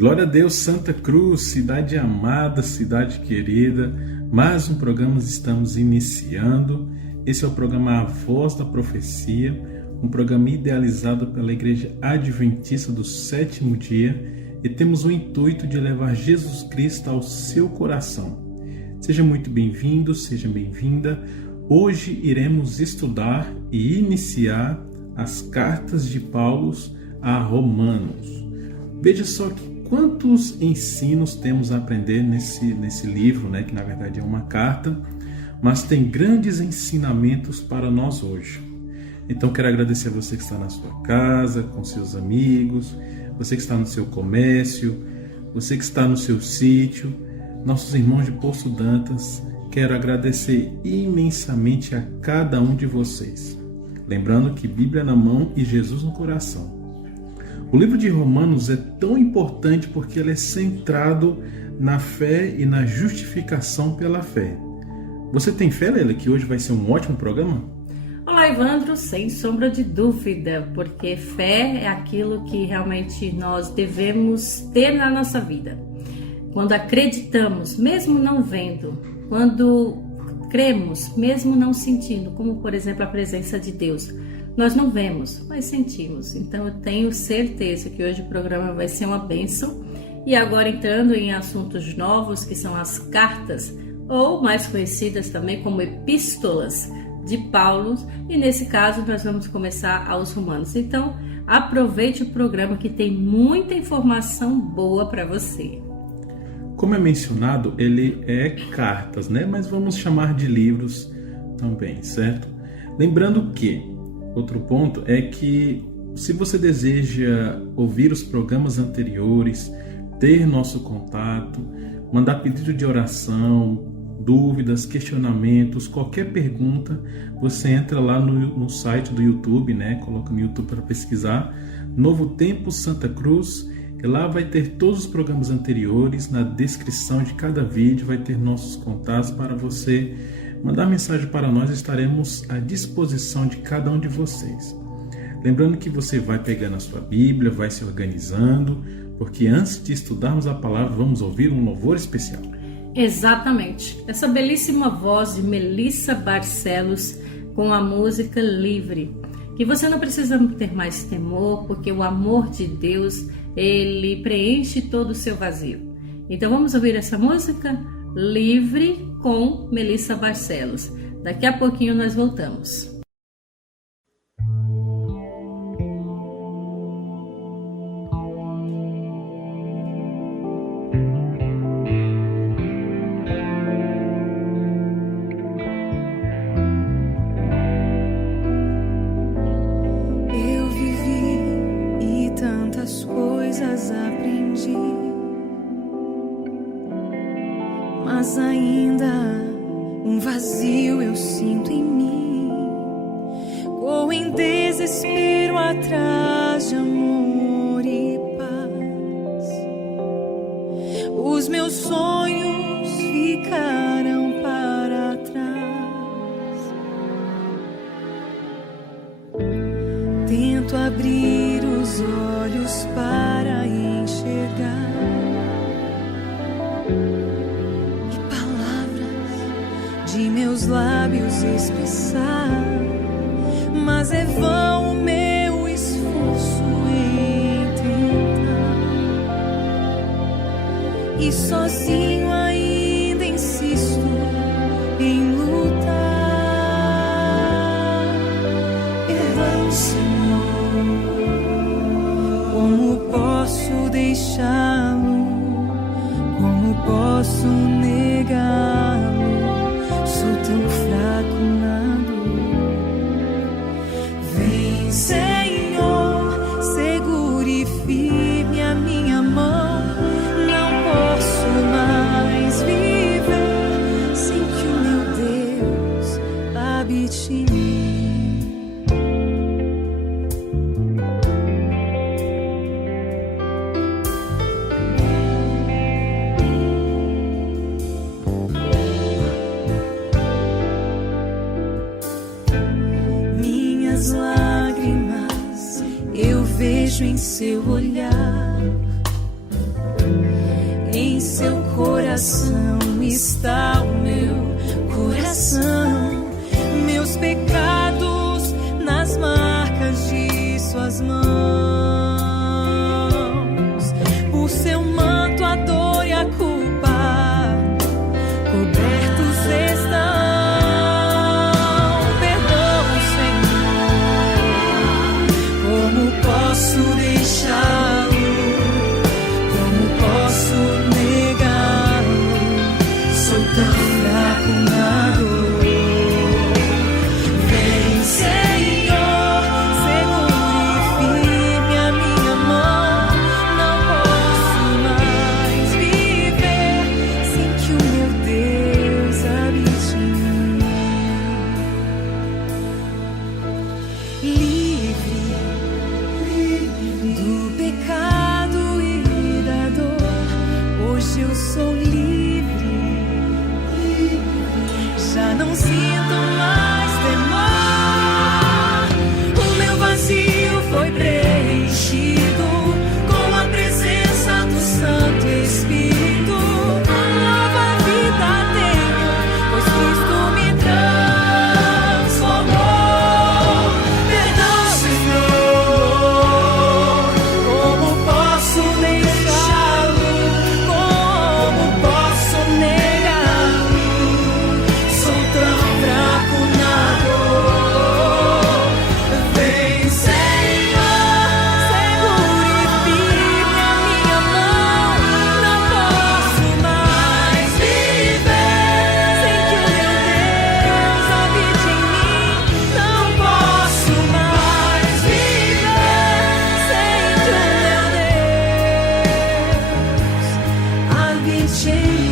Glória a Deus, Santa Cruz, cidade amada, cidade querida. Mais um programa estamos iniciando. Esse é o programa A Voz da Profecia, um programa idealizado pela Igreja Adventista do Sétimo Dia, e temos o intuito de levar Jesus Cristo ao seu coração. Seja muito bem-vindo, seja bem-vinda. Hoje iremos estudar e iniciar as cartas de Paulo a Romanos. Veja só que quantos ensinos temos a aprender nesse livro, que na verdade é uma carta, mas tem grandes ensinamentos para nós hoje. Então quero agradecer a você que está na sua casa, com seus amigos, você que está no seu comércio, você que está no seu sítio, nossos irmãos de Poço Dantas. Quero agradecer imensamente a cada um de vocês. Lembrando que Bíblia na mão e Jesus no coração. O livro de Romanos é tão importante porque ele é centrado na fé e na justificação pela fé. Você tem fé, Leila, que hoje vai ser um ótimo programa? Olá, Evandro, sem sombra de dúvida, porque fé é aquilo que realmente nós devemos ter na nossa vida. Quando acreditamos, mesmo não vendo, quando cremos, mesmo não sentindo, como por exemplo a presença de Deus, nós não vemos, mas sentimos. Então eu tenho certeza que hoje o programa vai ser uma bênção. E agora entrando em assuntos novos, que são as cartas, ou mais conhecidas também como epístolas de Paulo, e nesse caso nós vamos começar aos Romanos. Então aproveite o programa que tem muita informação boa para você. Como é mencionado, ele é cartas, mas vamos chamar de livros também, certo? Lembrando que outro ponto é que se você deseja ouvir os programas anteriores, ter nosso contato, mandar pedido de oração, dúvidas, questionamentos, qualquer pergunta, você entra lá no site do YouTube, coloca no YouTube para pesquisar, Novo Tempo Santa Cruz, e lá vai ter todos os programas anteriores, na descrição de cada vídeo vai ter nossos contatos para você mandar mensagem para nós, estaremos à disposição de cada um de vocês. Lembrando que você vai pegando a sua Bíblia, vai se organizando, porque antes de estudarmos a palavra, vamos ouvir um louvor especial. Exatamente. Essa belíssima voz de Melissa Barcelos com a música Livre. Que você não precisa ter mais temor, porque o amor de Deus, ele preenche todo o seu vazio. Então vamos ouvir essa música Livre com Melissa Barcelos. Daqui a pouquinho nós voltamos. Eu vivi e tantas coisas aprendi, mas ainda um vazio eu sinto em mim. Corro em desespero atrás de amor e paz. Os meus sonhos ficaram para trás. Tento abrir os olhos para enxergar de meus lábios expressar, mas é vão o meu esforço em tentar, e sozinho ainda insisto em lutar. Perdão, Senhor, como posso deixá-lo? Como posso negá-lo? Sou tão fraco na dor. Vem, Senhor, segure firme a minha mão. Não posso mais viver sem que o meu Deus habite em mim. Lágrimas eu vejo em seu olhar, pecados nas marcas de suas mãos. Por seu manto a dor e a culpa cobertos estão. Perdão, Senhor, como posso deixá-lo? Como posso negá-lo? Sou tão fraco na dor. Vem, Senhor, segure firme a minha mão. Não posso mais viver sem que o meu Deus habite em mim. Livre do pecado e da dor, hoje eu sou livre. Já não sinto mais temor. O meu vazio foi preenchido com a presença do Santo Espírito. Nova vida tenho, pois Cristo me transformou. Perdão, Senhor, como posso deixá-lo? Como posso negá-lo? Sou tão fraco na dor. Vem, Senhor, segure firme a minha mão. Não posso mais viver sem que o meu Deus habite em mim. Não posso mais viver sem que o meu Deus habite em mim.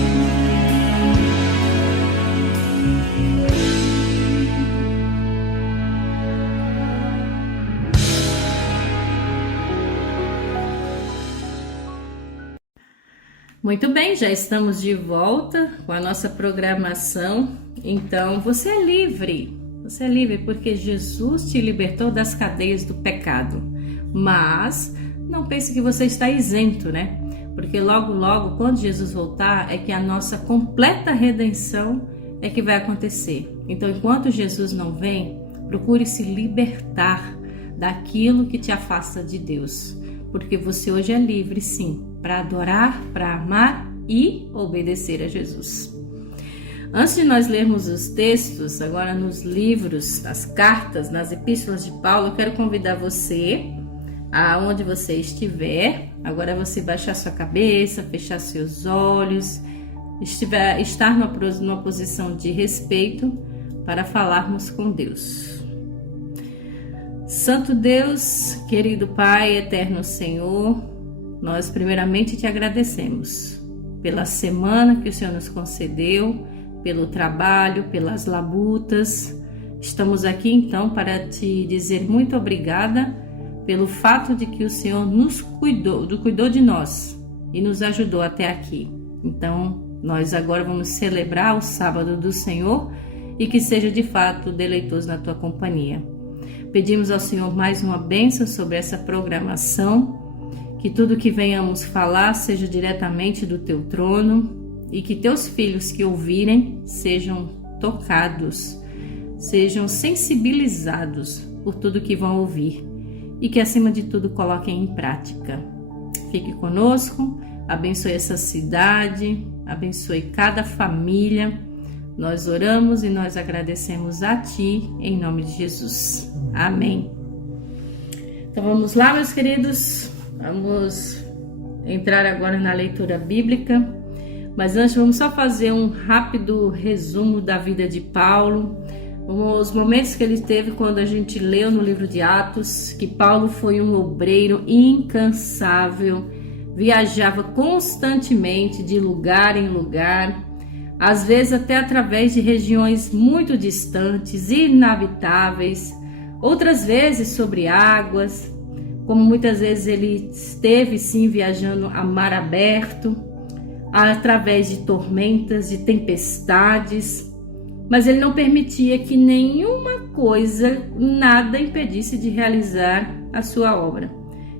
Muito bem, já estamos de volta com a nossa programação. Então, você é livre. Você é livre porque Jesus te libertou das cadeias do pecado. Mas não pense que você está isento, né? Porque logo, logo, quando Jesus voltar, é que a nossa completa redenção é que vai acontecer. Então, enquanto Jesus não vem, procure se libertar daquilo que te afasta de Deus. Porque você hoje é livre, sim, para adorar, para amar e obedecer a Jesus. Antes de nós lermos os textos, agora nos livros, nas cartas, nas epístolas de Paulo, eu quero convidar você, aonde você estiver, agora você baixar sua cabeça, fechar seus olhos, estar numa posição de respeito para falarmos com Deus. Santo Deus, querido Pai, eterno Senhor, nós primeiramente te agradecemos pela semana que o Senhor nos concedeu, pelo trabalho, pelas labutas. Estamos aqui então para te dizer muito obrigada pelo fato de que o Senhor nos cuidou de nós e nos ajudou até aqui. Então, nós agora vamos celebrar o sábado do Senhor e que seja de fato deleitoso na tua companhia. Pedimos ao Senhor mais uma bênção sobre essa programação, que tudo que venhamos falar seja diretamente do teu trono e que teus filhos que ouvirem sejam tocados, sejam sensibilizados por tudo que vão ouvir e que acima de tudo coloquem em prática. Fique conosco, abençoe essa cidade, abençoe cada família. Nós oramos e nós agradecemos a Ti, em nome de Jesus. Amém. Então vamos lá, meus queridos. Vamos entrar agora na leitura bíblica. Mas antes vamos só fazer um rápido resumo da vida de Paulo. Os momentos que ele teve quando a gente leu no livro de Atos, que Paulo foi um obreiro incansável, viajava constantemente de lugar em lugar, às vezes até através de regiões muito distantes, inabitáveis, outras vezes sobre águas, como muitas vezes ele esteve sim viajando a mar aberto, através de tormentas, de tempestades, mas ele não permitia que nenhuma coisa, nada impedisse de realizar a sua obra.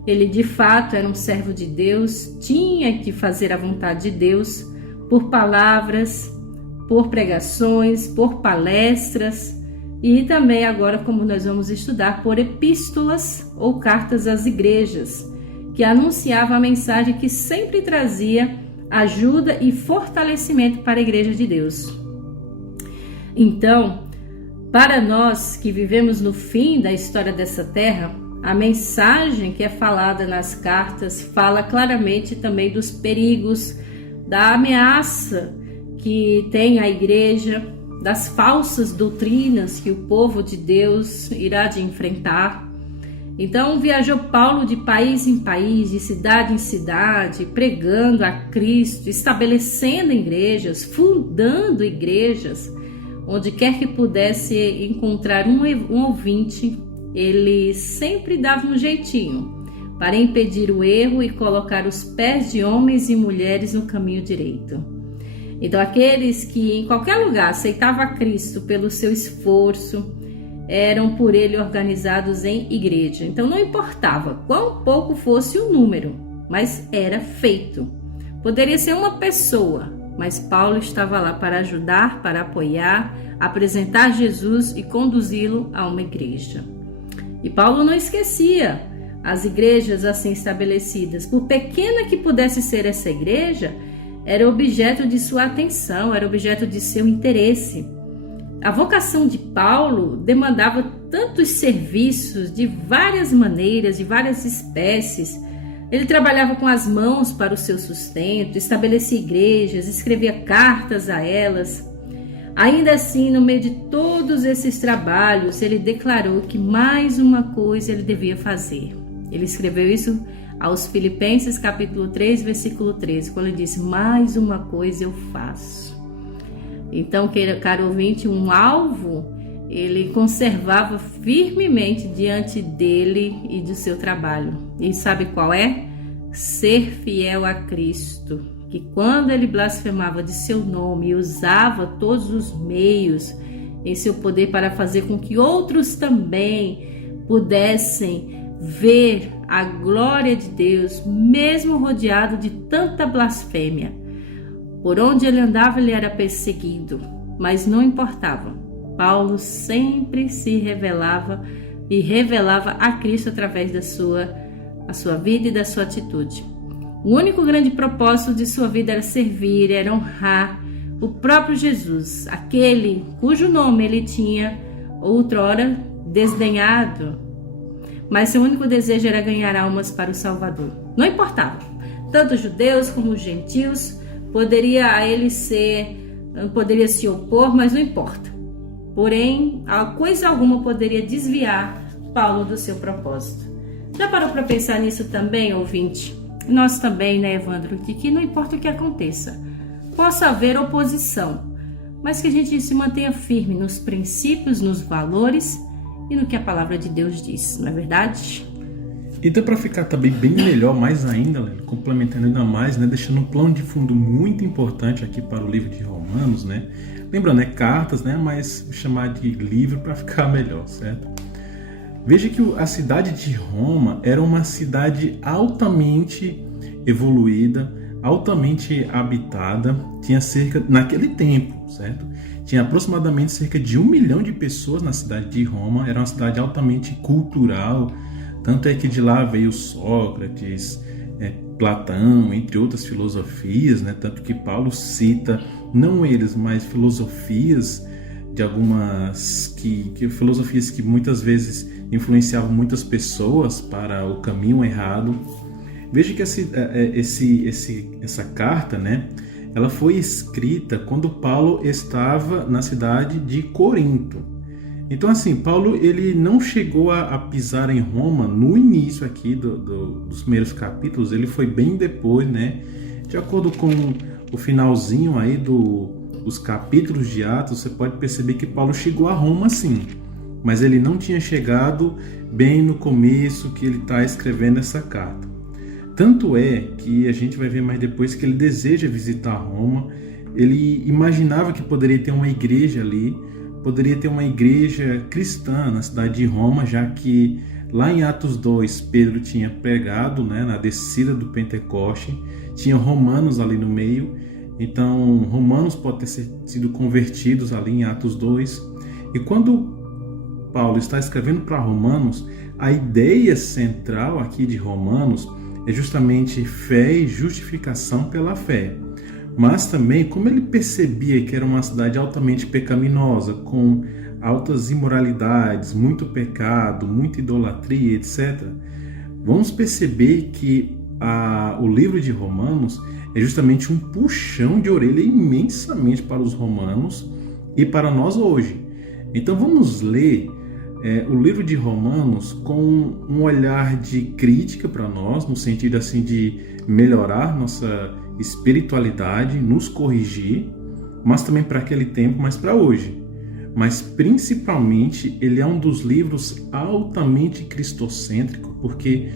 Ele de fato era um servo de Deus, tinha que fazer a vontade de Deus, por palavras, por pregações, por palestras, e também agora, como nós vamos estudar, por epístolas ou cartas às igrejas, que anunciava a mensagem que sempre trazia ajuda e fortalecimento para a igreja de Deus. Então, para nós que vivemos no fim da história dessa terra, a mensagem que é falada nas cartas fala claramente também dos perigos, da ameaça que tem a igreja, das falsas doutrinas que o povo de Deus irá de enfrentar. Então viajou Paulo de país em país, de cidade em cidade, pregando a Cristo, estabelecendo igrejas, fundando igrejas. Onde quer que pudesse encontrar um ouvinte, ele sempre dava um jeitinho para impedir o erro e colocar os pés de homens e mulheres no caminho direito. Então, aqueles que em qualquer lugar aceitavam a Cristo pelo seu esforço, eram por ele organizados em igreja. Então, não importava quão pouco fosse o número, mas era feito. Poderia ser uma pessoa, mas Paulo estava lá para ajudar, para apoiar, apresentar Jesus e conduzi-lo a uma igreja. E Paulo não esquecia as igrejas assim estabelecidas. Por pequena que pudesse ser essa igreja, era objeto de sua atenção, era objeto de seu interesse. A vocação de Paulo demandava tantos serviços de várias maneiras, de várias espécies. Ele trabalhava com as mãos para o seu sustento, estabelecia igrejas, escrevia cartas a elas. Ainda assim, no meio de todos esses trabalhos, ele declarou que mais uma coisa ele devia fazer. Ele escreveu isso aos Filipenses capítulo 3, versículo 13, quando ele disse: mais uma coisa eu faço. Então, caro ouvinte, um alvo ele conservava firmemente diante dele e do seu trabalho. E sabe qual é? Ser fiel a Cristo, que quando ele blasfemava de seu nome e usava todos os meios em seu poder para fazer com que outros também pudessem ver a glória de Deus, mesmo rodeado de tanta blasfêmia. Por onde ele andava, ele era perseguido, mas não importava. Paulo sempre se revelava e revelava a Cristo através da sua vida e da sua atitude. O único grande propósito de sua vida era servir, era honrar o próprio Jesus, aquele cujo nome ele tinha outrora desdenhado, mas seu único desejo era ganhar almas para o Salvador. Não importava, tanto os judeus como os gentios, poderia se opor, mas não importa. Porém, a coisa alguma poderia desviar Paulo do seu propósito. Já parou para pensar nisso também, ouvinte? Nós também, né, Evandro? Que não importa o que aconteça, possa haver oposição, mas que a gente se mantenha firme nos princípios, nos valores e no que a palavra de Deus diz, não é verdade? Então, para ficar também bem melhor, mais ainda, complementando ainda mais, né, deixando um plano de fundo muito importante aqui para o livro de Romanos, né? Lembrando, cartas, né, mas vou chamar de livro para ficar melhor, certo? Veja que a cidade de Roma era uma cidade altamente evoluída, altamente habitada, tinha naquele tempo, certo? Tinha aproximadamente cerca de 1 milhão de pessoas na cidade de Roma, era uma cidade altamente cultural, tanto é que de lá veio Sócrates, Platão, entre outras filosofias, né? Tanto que Paulo cita, não eles, mas filosofias de algumas filosofias que muitas vezes influenciavam muitas pessoas para o caminho errado. Veja que essa carta, né? Ela foi escrita quando Paulo estava na cidade de Corinto. Então, assim, Paulo ele não chegou a pisar em Roma no início aqui dos primeiros capítulos, ele foi bem depois, né? De acordo com o finalzinho aí dos capítulos de Atos, você pode perceber que Paulo chegou a Roma sim, mas ele não tinha chegado bem no começo que ele está escrevendo essa carta. Tanto é que a gente vai ver mais depois que ele deseja visitar Roma, ele imaginava que poderia ter uma igreja ali, poderia ter uma igreja cristã na cidade de Roma, já que lá em Atos 2, Pedro tinha pregado, né, na descida do Pentecoste, tinha romanos ali no meio, então romanos podem ter sido convertidos ali em Atos 2, e quando Paulo está escrevendo para Romanos, a ideia central aqui de Romanos é justamente fé e justificação pela fé. Mas também, como ele percebia que era uma cidade altamente pecaminosa, com altas imoralidades, muito pecado, muita idolatria, etc., vamos perceber que o livro de Romanos é justamente um puxão de orelha imensamente para os romanos e para nós hoje. Então vamos ler o livro de Romanos com um olhar de crítica para nós, no sentido assim de melhorar nossa espiritualidade, nos corrigir, mas também para aquele tempo, mas para hoje. Mas principalmente ele é um dos livros altamente cristocêntrico, porque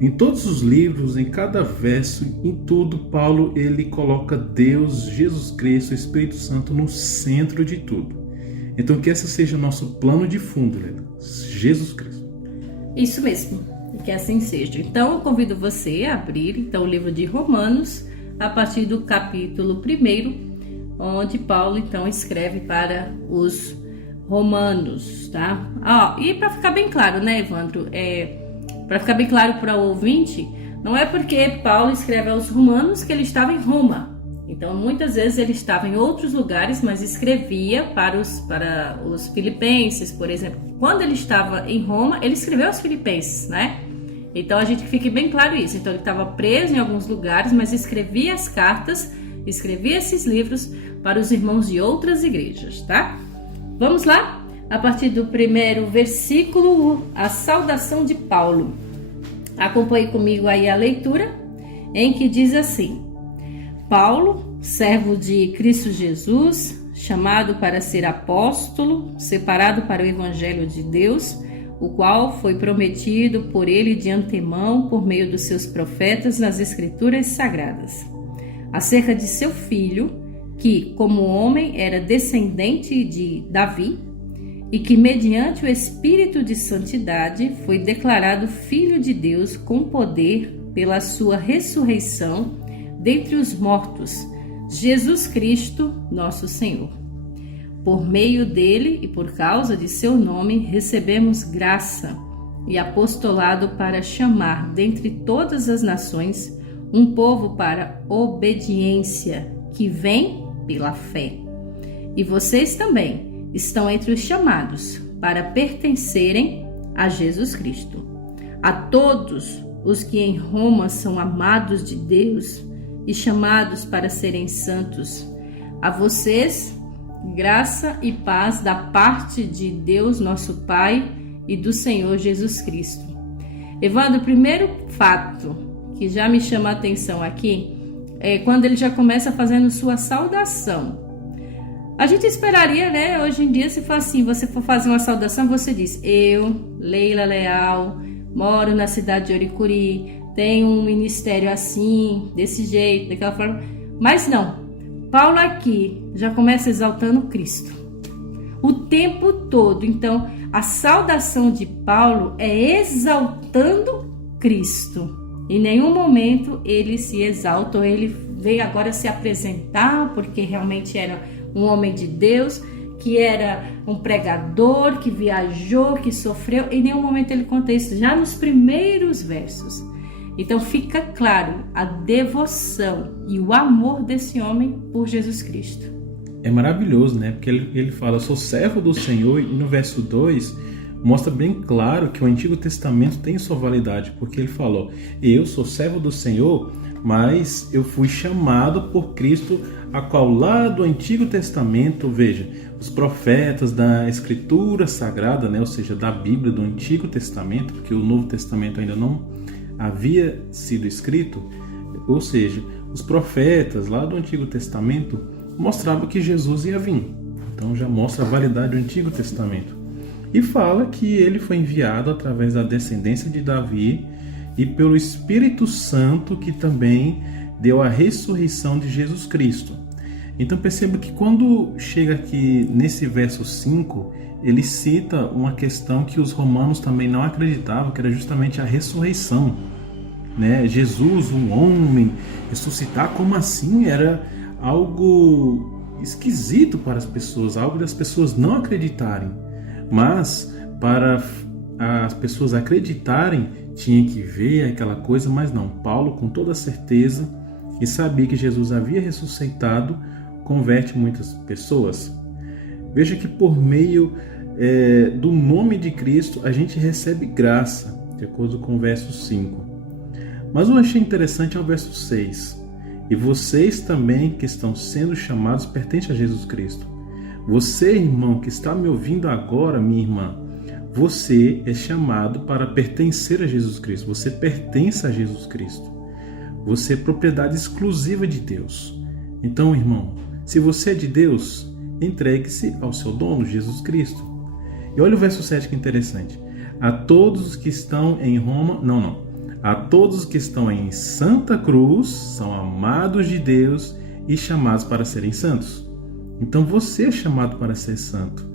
em todos os livros, em cada verso, em tudo, Paulo ele coloca Deus, Jesus Cristo, o Espírito Santo no centro de tudo. Então que esse seja o nosso plano de fundo, Jesus Cristo. Isso mesmo, que assim seja. Então eu convido você a abrir então, o livro de Romanos, a partir do capítulo 1, onde Paulo então escreve para os romanos, tá? E para ficar bem claro, né, Evandro? Para ficar bem claro para o ouvinte, não é porque Paulo escreve aos romanos que ele estava em Roma. Então, muitas vezes ele estava em outros lugares, mas escrevia para os filipenses, por exemplo. Quando ele estava em Roma, ele escreveu aos filipenses, né? Então, a gente fique bem claro isso. Então, ele estava preso em alguns lugares, mas escrevia as cartas, escrevia esses livros para os irmãos de outras igrejas, tá? Vamos lá? A partir do primeiro versículo, a saudação de Paulo. Acompanhe comigo aí a leitura, em que diz assim: Paulo, servo de Cristo Jesus, chamado para ser apóstolo, separado para o evangelho de Deus, o qual foi prometido por ele de antemão por meio dos seus profetas nas Escrituras Sagradas, acerca de seu filho, que, como homem, era descendente de Davi, e que, mediante o Espírito de Santidade, foi declarado Filho de Deus com poder pela sua ressurreição dentre os mortos, Jesus Cristo, nosso Senhor. Por meio dele e por causa de seu nome, recebemos graça e apostolado para chamar dentre todas as nações um povo para obediência, que vem pela fé. E vocês também estão entre os chamados para pertencerem a Jesus Cristo. A todos os que em Roma são amados de Deus e chamados para serem santos, a vocês, graça e paz da parte de Deus nosso Pai e do Senhor Jesus Cristo. Evandro, o primeiro fato que já me chama a atenção aqui é quando ele já começa fazendo sua saudação. A gente esperaria, né, hoje em dia, se for assim, você for fazer uma saudação, você diz: eu, Leila Leal, moro na cidade de Oricuri, tenho um ministério assim, desse jeito, daquela forma. Mas não, Paulo aqui já começa exaltando Cristo o tempo todo. Então, a saudação de Paulo é exaltando Cristo. Em nenhum momento ele se exalta, ou ele veio agora se apresentar, porque realmente era um homem de Deus, que era um pregador, que viajou, que sofreu. Em nenhum momento ele conta isso, já nos primeiros versos. Então fica claro a devoção e o amor desse homem por Jesus Cristo. É maravilhoso, né? Porque ele fala: eu sou servo do Senhor, e no verso 2 mostra bem claro que o Antigo Testamento tem sua validade, porque ele falou: eu sou servo do Senhor, mas eu fui chamado por Cristo, a qual lá do Antigo Testamento, veja, os profetas da Escritura Sagrada, né? Ou seja, da Bíblia, do Antigo Testamento, porque o Novo Testamento ainda não havia sido escrito, ou seja, os profetas lá do Antigo Testamento mostravam que Jesus ia vir. Então já mostra a validade do Antigo Testamento. E fala que ele foi enviado através da descendência de Davi e pelo Espírito Santo, que também deu a ressurreição de Jesus Cristo. Então perceba que quando chega aqui nesse verso 5, ele cita uma questão que os romanos também não acreditavam, que era justamente a ressurreição, né? Jesus, um homem, ressuscitar, como assim? Era algo esquisito para as pessoas, algo das pessoas não acreditarem. Mas para as pessoas acreditarem, tinha que ver aquela coisa, mas não. Paulo, com toda certeza, e sabia que Jesus havia ressuscitado, converte muitas pessoas. Veja que por meio do nome de Cristo, a gente recebe graça, de acordo com o verso 5. Mas o que eu achei interessante é o verso 6. E vocês também que estão sendo chamados pertencem a Jesus Cristo. Você, irmão, que está me ouvindo agora, minha irmã, você é chamado para pertencer a Jesus Cristo. Você pertence a Jesus Cristo. Você é propriedade exclusiva de Deus. Então, irmão, se você é de Deus, entregue-se ao seu dono, Jesus Cristo. E olha o verso 7 que interessante. A todos os que estão em Roma... A todos os que estão em Santa Cruz são amados de Deus e chamados para serem santos. Então você é chamado para ser santo.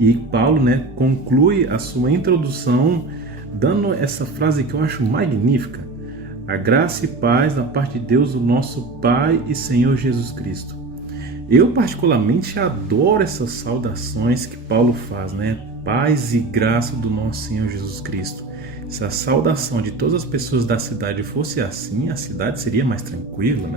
E Paulo, conclui a sua introdução dando essa frase que eu acho magnífica. A graça e paz da parte de Deus, o nosso Pai e Senhor Jesus Cristo. Eu particularmente adoro essas saudações que Paulo faz, Paz e graça do nosso Senhor Jesus Cristo. Se a saudação de todas as pessoas da cidade fosse assim, a cidade seria mais tranquila,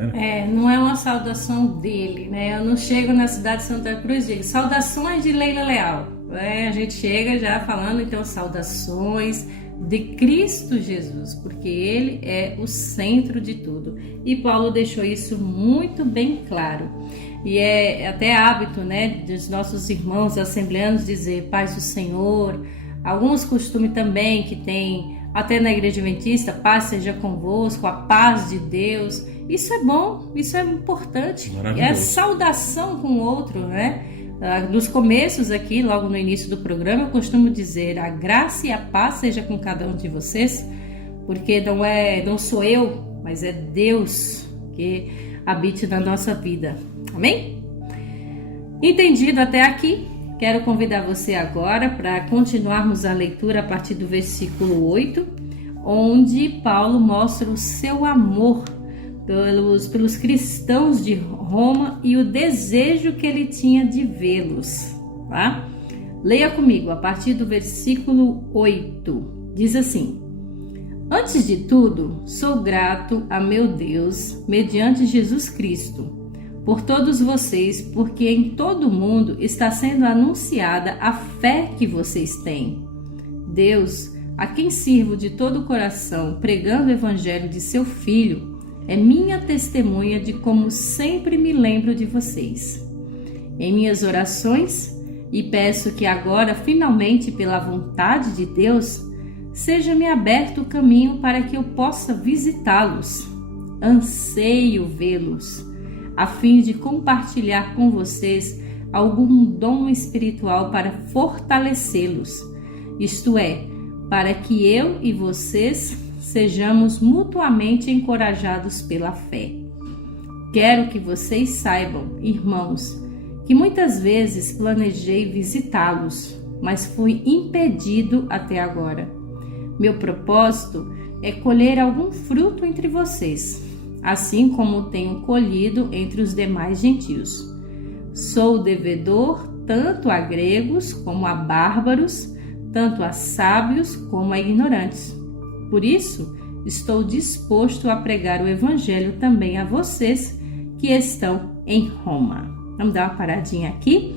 Não é uma saudação dele, Eu não chego na cidade de Santa Cruz e digo saudações de Leila Leal. A gente chega já falando, então, saudações de Cristo Jesus, porque Ele é o centro de tudo. E Paulo deixou isso muito bem claro. E é até hábito, dos nossos irmãos assembleanos dizer paz do Senhor. Alguns costumes também que tem até na igreja adventista, paz seja convosco, a paz de Deus. Isso é bom, isso é importante. É saudação com o outro, Nos começos aqui, logo no início do programa, eu costumo dizer a graça e a paz seja com cada um de vocês, porque não sou eu, mas é Deus que habite na nossa vida. Amém? Entendido até aqui? Quero convidar você agora para continuarmos a leitura a partir do versículo 8, onde Paulo mostra o seu amor pelos cristãos de Roma e o desejo que ele tinha de vê-los. Tá? Leia comigo a partir do versículo 8. Diz assim: Antes de tudo, sou grato a meu Deus, mediante Jesus Cristo, por todos vocês, porque em todo o mundo está sendo anunciada a fé que vocês têm. Deus, a quem sirvo de todo o coração, pregando o evangelho de seu Filho, é minha testemunha de como sempre me lembro de vocês. Em minhas orações, e peço que agora, finalmente, pela vontade de Deus, seja-me aberto o caminho para que eu possa visitá-los. Anseio vê-los, a fim de compartilhar com vocês algum dom espiritual para fortalecê-los, isto é, para que eu e vocês sejamos mutuamente encorajados pela fé. Quero que vocês saibam, irmãos, que muitas vezes planejei visitá-los, mas fui impedido até agora. Meu propósito é colher algum fruto entre vocês, assim como tenho colhido entre os demais gentios. Sou devedor tanto a gregos como a bárbaros, tanto a sábios como a ignorantes. Por isso, estou disposto a pregar o evangelho também a vocês que estão em Roma. Vamos dar uma paradinha aqui.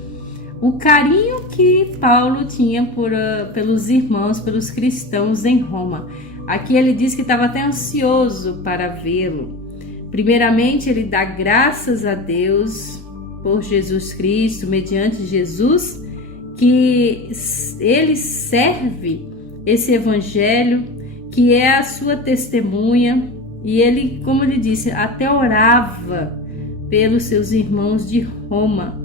O carinho que Paulo tinha pelos irmãos, pelos cristãos em Roma. Aqui ele diz que estava até ansioso para vê-lo. Primeiramente, ele dá graças a Deus por Jesus Cristo, mediante Jesus, que ele serve esse evangelho, que é a sua testemunha, e ele, como ele disse, até orava pelos seus irmãos de Roma.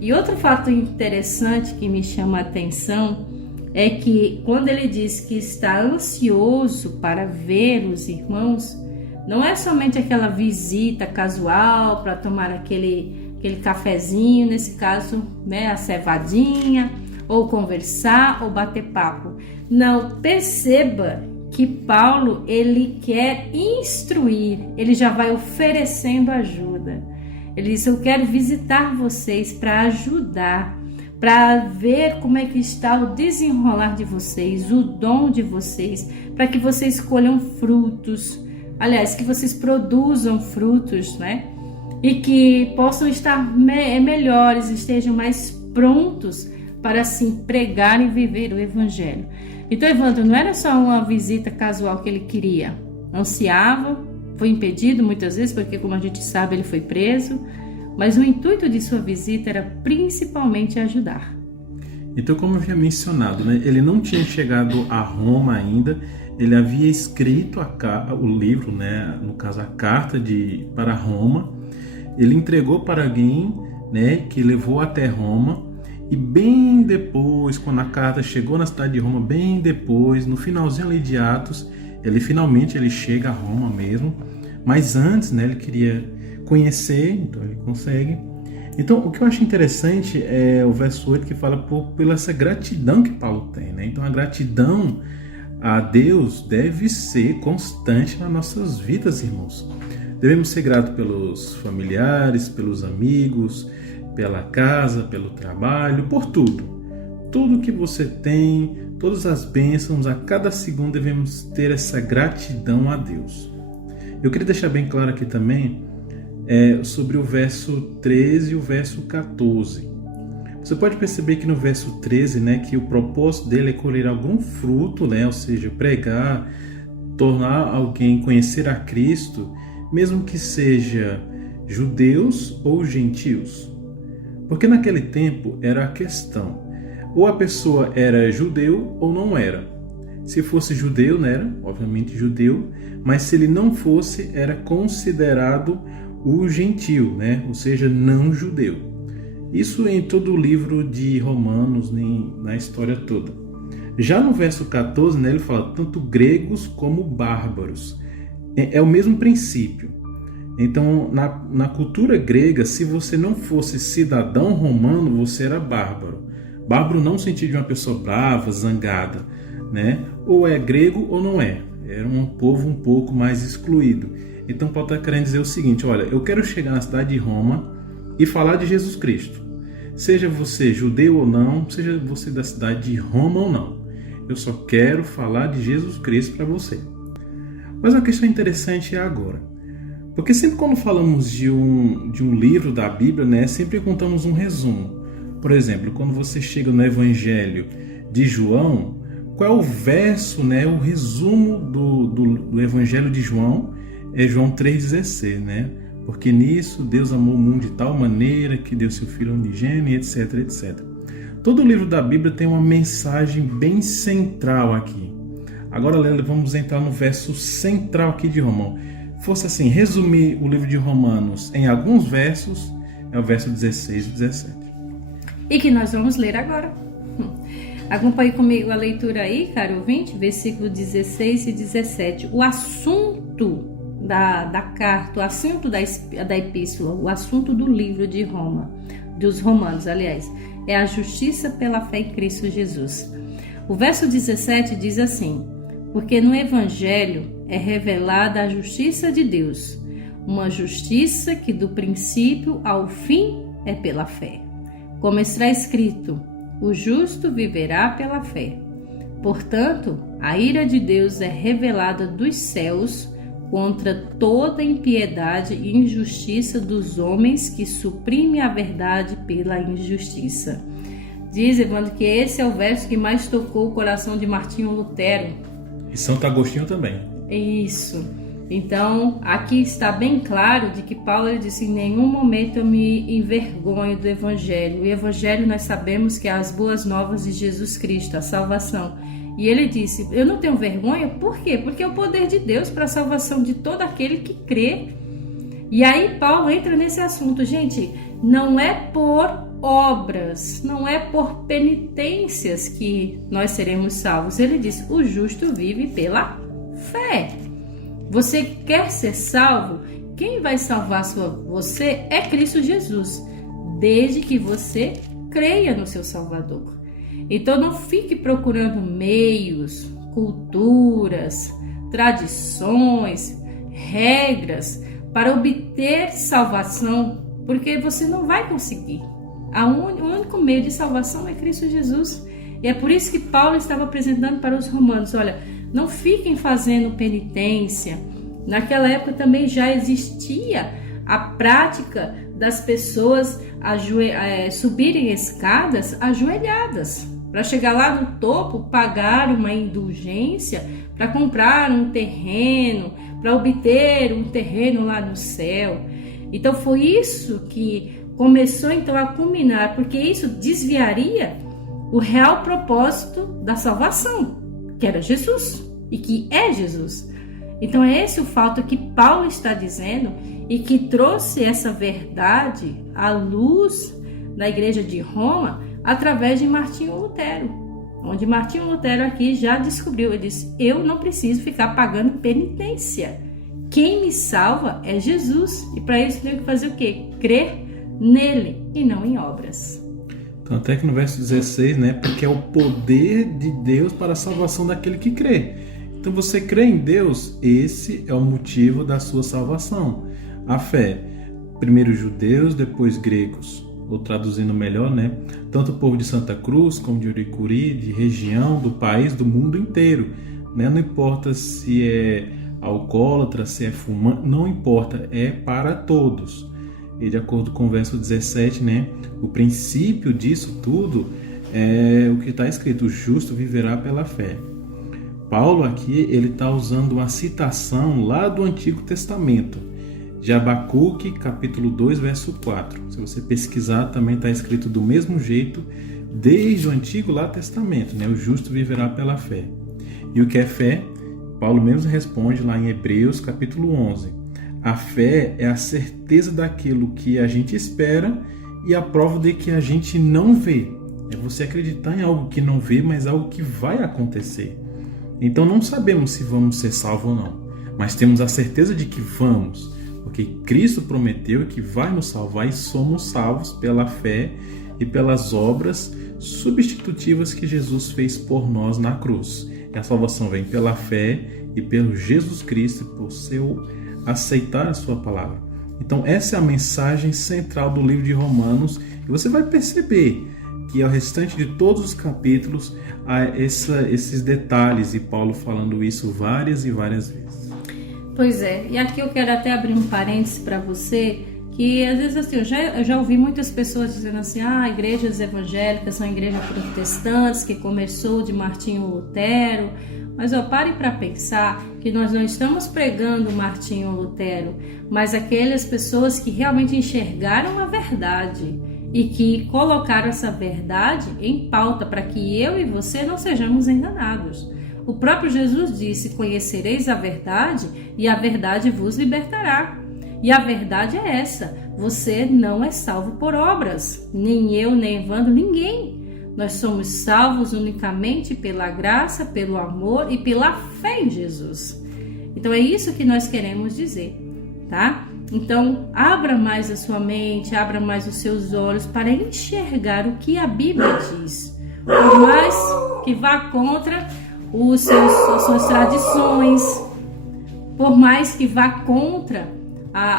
E outro fato interessante que me chama a atenção é que quando ele diz que está ansioso para ver os irmãos, não é somente aquela visita casual para tomar aquele cafezinho, nesse caso, a cevadinha, ou conversar, ou bater papo. Não, perceba que Paulo, ele quer instruir, ele já vai oferecendo ajuda. Ele diz, eu quero visitar vocês para ajudar, para ver como é que está o desenrolar de vocês, o dom de vocês, para que vocês colham frutos, aliás, que vocês produzam frutos, né? E que possam estar melhores, estejam mais prontos para assim pregar e viver o Evangelho. Então, Evandro, não era só uma visita casual que ele queria, ansiava, foi impedido muitas vezes, porque como a gente sabe, ele foi preso, mas o intuito de sua visita era principalmente ajudar. Então, como eu havia mencionado, né, ele não tinha chegado a Roma ainda, ele havia escrito o livro, né, no caso a carta para Roma, ele entregou para alguém, né, que levou até Roma, e bem depois, quando a carta chegou na cidade de Roma, bem depois, no finalzinho ali de Atos, ele finalmente chega a Roma mesmo, mas antes, né, ele queria conhecer, então ele consegue. Então, o que eu acho interessante é o verso 8 que fala pela essa gratidão que Paulo tem, né? Então, a gratidão a Deus deve ser constante nas nossas vidas, irmãos. Devemos ser gratos pelos familiares, pelos amigos, pela casa, pelo trabalho, por tudo. Tudo que você tem, todas as bênçãos, a cada segundo devemos ter essa gratidão a Deus. Eu queria deixar bem claro aqui também sobre o verso 13 e o verso 14. Você pode perceber que no verso 13, né, que o propósito dele é colher algum fruto, né, ou seja, pregar, tornar alguém conhecer a Cristo, mesmo que seja judeus ou gentios. Porque naquele tempo era a questão, ou a pessoa era judeu ou não era. Se fosse judeu, né, era obviamente judeu, mas se ele não fosse, era considerado o gentio, né, ou seja, não judeu. Isso em todo o livro de Romanos, na história toda. Já no verso 14, né, ele fala tanto gregos como bárbaros. É o mesmo princípio. Então, na cultura grega, se você não fosse cidadão romano, você era bárbaro. Bárbaro não no sentido de uma pessoa brava, zangada, né? Ou é grego ou não é. Era um povo um pouco mais excluído. Então, Paulo está querendo dizer o seguinte, olha, eu quero chegar na cidade de Roma e falar de Jesus Cristo. Seja você judeu ou não, seja você da cidade de Roma ou não. Eu só quero falar de Jesus Cristo para você. Mas uma questão interessante é agora. Porque sempre quando falamos de um livro da Bíblia, né, sempre contamos um resumo. Por exemplo, quando você chega no Evangelho de João, qual é o verso, né, o resumo do Evangelho de João? É João 3,16, né? Porque nisso Deus amou o mundo de tal maneira que deu seu Filho unigênito, etc, etc. Todo o livro da Bíblia tem uma mensagem bem central aqui. Agora, Lélia, vamos entrar no verso central aqui de Romão. Fosse assim, resumir o livro de Romanos em alguns versos, é o verso 16 e 17. E que nós vamos ler agora. Acompanhe comigo a leitura aí, caro ouvinte, versículo 16 e 17. O assunto da carta, o assunto da epístola, o assunto do livro de Roma, dos Romanos, aliás, é a justiça pela fé em Cristo Jesus. O verso 17 diz assim: porque no Evangelho é revelada a justiça de Deus, uma justiça que do princípio ao fim é pela fé. Como está escrito, o justo viverá pela fé. Portanto, a ira de Deus é revelada dos céus contra toda impiedade e injustiça dos homens que suprimem a verdade pela injustiça. Diz, Evandro, que esse é o verso que mais tocou o coração de Martinho Lutero. E Santo Agostinho também. Isso. Então, aqui está bem claro de que Paulo disse: em nenhum momento eu me envergonho do Evangelho. O Evangelho nós sabemos que é as boas novas de Jesus Cristo, a salvação. E ele disse: eu não tenho vergonha, por quê? Porque é o poder de Deus para a salvação de todo aquele que crê. E aí Paulo entra nesse assunto, gente, não é por obras, não é por penitências que nós seremos salvos. Ele diz: o justo vive pela fé. Você quer ser salvo? Quem vai salvar você é Cristo Jesus, desde que você creia no seu Salvador. Então não fique procurando meios, culturas, tradições, regras para obter salvação, porque você não vai conseguir. O único meio de salvação é Cristo Jesus. E é por isso que Paulo estava apresentando para os romanos: olha, não fiquem fazendo penitência. Naquela época também já existia a prática das pessoas subirem escadas ajoelhadas, para chegar lá no topo, pagar uma indulgência para comprar um terreno, para obter um terreno lá no céu. Então foi isso que começou então a culminar, porque isso desviaria o real propósito da salvação, que era Jesus e que é Jesus. Então é esse o fato que Paulo está dizendo e que trouxe essa verdade à luz da igreja de Roma através de Martinho Lutero, onde Martinho Lutero aqui já descobriu, ele disse: eu não preciso ficar pagando penitência, quem me salva é Jesus, e para isso tenho que fazer o quê? Crer nele e não em obras. Então, até que no verso 16, né, porque é o poder de Deus para a salvação daquele que crê. Então você crê em Deus, esse é o motivo da sua salvação. A fé, primeiro judeus, depois gregos, ou traduzindo melhor, né, tanto o povo de Santa Cruz como de Uricuri, de região, do país, do mundo inteiro, né, não importa se é alcoólatra, se é fumante, não importa, é para todos. E de acordo com o verso 17, né, o princípio disso tudo é o que está escrito: o justo viverá pela fé. Paulo aqui ele está usando uma citação lá do Antigo Testamento, de Abacuque, capítulo 2, verso 4. Se você pesquisar, também está escrito do mesmo jeito, desde o Antigo lá Testamento, né? O justo viverá pela fé. E o que é fé? Paulo mesmo responde lá em Hebreus, capítulo 11. A fé é a certeza daquilo que a gente espera e a prova de que a gente não vê. É você acreditar em algo que não vê, mas algo que vai acontecer. Então não sabemos se vamos ser salvos ou não, mas temos a certeza de que vamos, porque Cristo prometeu que vai nos salvar e somos salvos pela fé e pelas obras substitutivas que Jesus fez por nós na cruz. E a salvação vem pela fé e pelo Jesus Cristo, por seu aceitar a sua palavra. Então essa é a mensagem central do livro de Romanos, e você vai perceber que ao restante de todos os capítulos há esses detalhes, e Paulo falando isso várias e várias vezes. Pois é, e aqui eu quero até abrir um parênteses para você, que às vezes assim, eu já ouvi muitas pessoas dizendo assim: igrejas evangélicas são igrejas protestantes, que começou de Martinho Lutero. Mas pare para pensar que nós não estamos pregando Martinho Lutero, mas aquelas pessoas que realmente enxergaram a verdade e que colocaram essa verdade em pauta para que eu e você não sejamos enganados. O próprio Jesus disse: conhecereis a verdade e a verdade vos libertará. E a verdade é essa: você não é salvo por obras, nem eu, nem Evandro, ninguém. Nós somos salvos unicamente pela graça, pelo amor e pela fé em Jesus. Então é isso que nós queremos dizer, tá? Então abra mais a sua mente, abra mais os seus olhos para enxergar o que a Bíblia diz. Por mais que vá contra as suas tradições, por mais que vá contra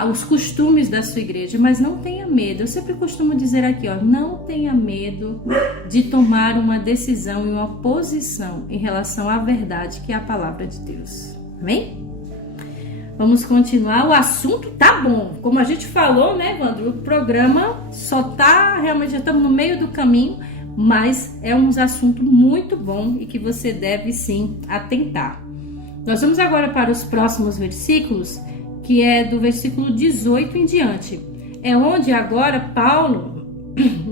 os costumes da sua igreja, mas não tenha medo. Eu sempre costumo dizer aqui, não tenha medo de tomar uma decisão e uma posição em relação à verdade, que é a palavra de Deus. Amém? Vamos continuar. O assunto tá bom. Como a gente falou, né, Evandro? O programa realmente já estamos no meio do caminho, mas é um assunto muito bom e que você deve sim atentar. Nós vamos agora para os próximos versículos, que é do versículo 18 em diante. É onde agora Paulo,